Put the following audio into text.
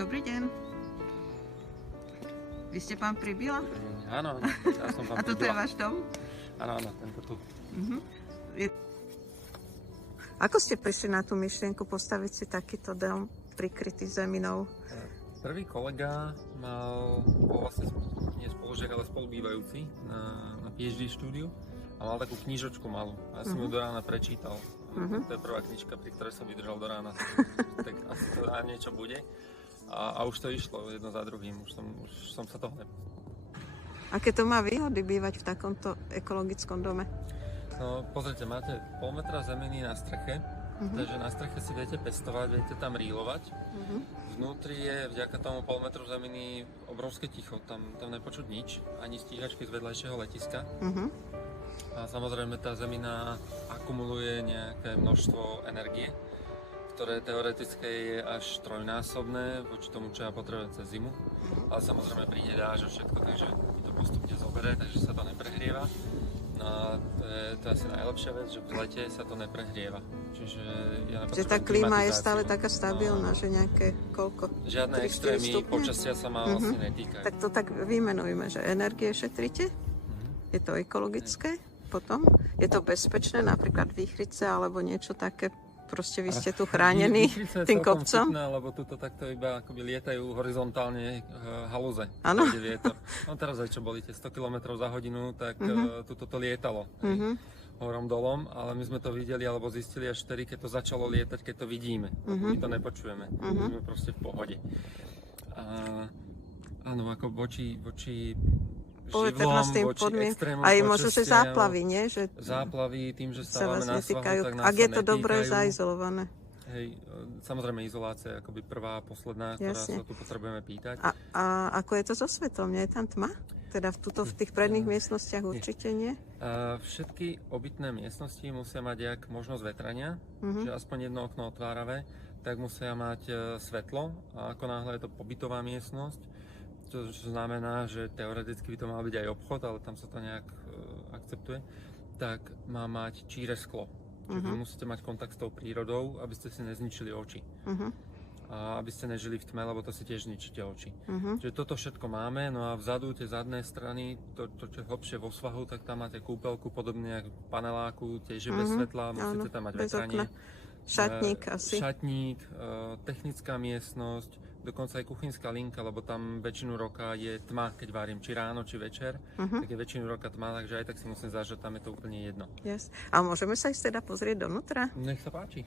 Dobrý deň. Vy ste pán Pribila? Áno, ja som pán A toto je Pribila. váš dom? Áno, tento tu. Ako ste prišli na tú myšlienku postaviť si takýto dom prikrytý zeminou? Prvý kolega bol vlastne nie spolužiak, ale spolubývajúci na PhD štúdiu a mal takú knižočku malú. A ja som ju do rána prečítal. To je prvá knižka, pri ktorej som vydržal do rána. Tak asi to na niečo bude. A už to išlo jedno za druhým. Už som sa toho nebal. Aké to má výhody bývať v takomto ekologickom dome? No, pozrite, máte pol metra zeminy na streche, takže na streche si viete pestovať, viete tam rílovať. Vnútri je vďaka tomu pol metru zeminy obrovské ticho, tam nepočuť nič, ani stíhačky z vedľajšieho letiska. A samozrejme tá zemina akumuluje nejaké množstvo energie, ktoré teoreticky je až trojnásobné voči tomu, čo ja potrebujem cez zimu. Ale samozrejme príde dážď a všetko, takže to postupne zoberie, takže sa to neprehrieva. No a to je asi najlepšia vec, že v lete sa to neprehrieva. Čiže ja Že tá klíma je stále taká stabilná, že nejaké koľko? Žiadne 3-4 extrémy stupne? počasia sa ma vlastne netýkajú. Tak to tak vymenujme, že energie šetríte? Je to ekologické? Potom? Je to bezpečné, napríklad výchrice alebo niečo také? Proste vy ste tu chránení tým kopcom? Vtipné, lebo tuto takto iba akoby lietajú horizontálne halúze. Áno. No teraz aj čo boli tie 100 km za hodinu, tak tuto to lietalo. Horom dolom, ale my sme to videli alebo zistili až vtedy, keď to začalo lietať, keď to vidíme. My to nepočujeme. My sme proste v pohode. Áno, ako voči poveternostným podmienkam. Aj možno, že záplavy, nie? Že záplavy tým, že sa stávame vás na netýkajú. svahu, tak nás Ak sa je to dobre netýkajú. zaizolované. Hej, samozrejme izolácia je akoby prvá a posledná, ktorá sa tu potrebujeme pýtať. A ako je to so svetlom? Nie je tam tma? Teda v tých predných miestnostiach určite nie? Všetky obytné miestnosti musia mať jak možnosť vetrania, že aspoň jedno okno otváravé, tak musia mať svetlo a ako náhle je to pobytová miestnosť, čo znamená, že teoreticky by to mal byť aj obchod, ale tam sa to nejak akceptuje, tak má mať číre sklo. Čiže vy musíte mať kontakt s tou prírodou, aby ste si nezničili oči. A aby ste nežili v tme, lebo to si tiež zničíte oči. Čiže toto všetko máme, no a vzadu tie zadné strany, to čo je hlbšie vo svahu, tak tam máte kúpeľku, podobne ako v paneláku, tiež je bez svetla, musíte tam mať vetranie. Šatník asi. Šatník, technická miestnosť, dokonca aj kuchynská linka, lebo tam väčšinu roka je tma, keď varím, či ráno, či večer, tak je väčšinu roka tma, takže aj tak si musím zažiť, tam je to úplne jedno. A môžeme sa ísť teda pozrieť donútra? Nech sa páči.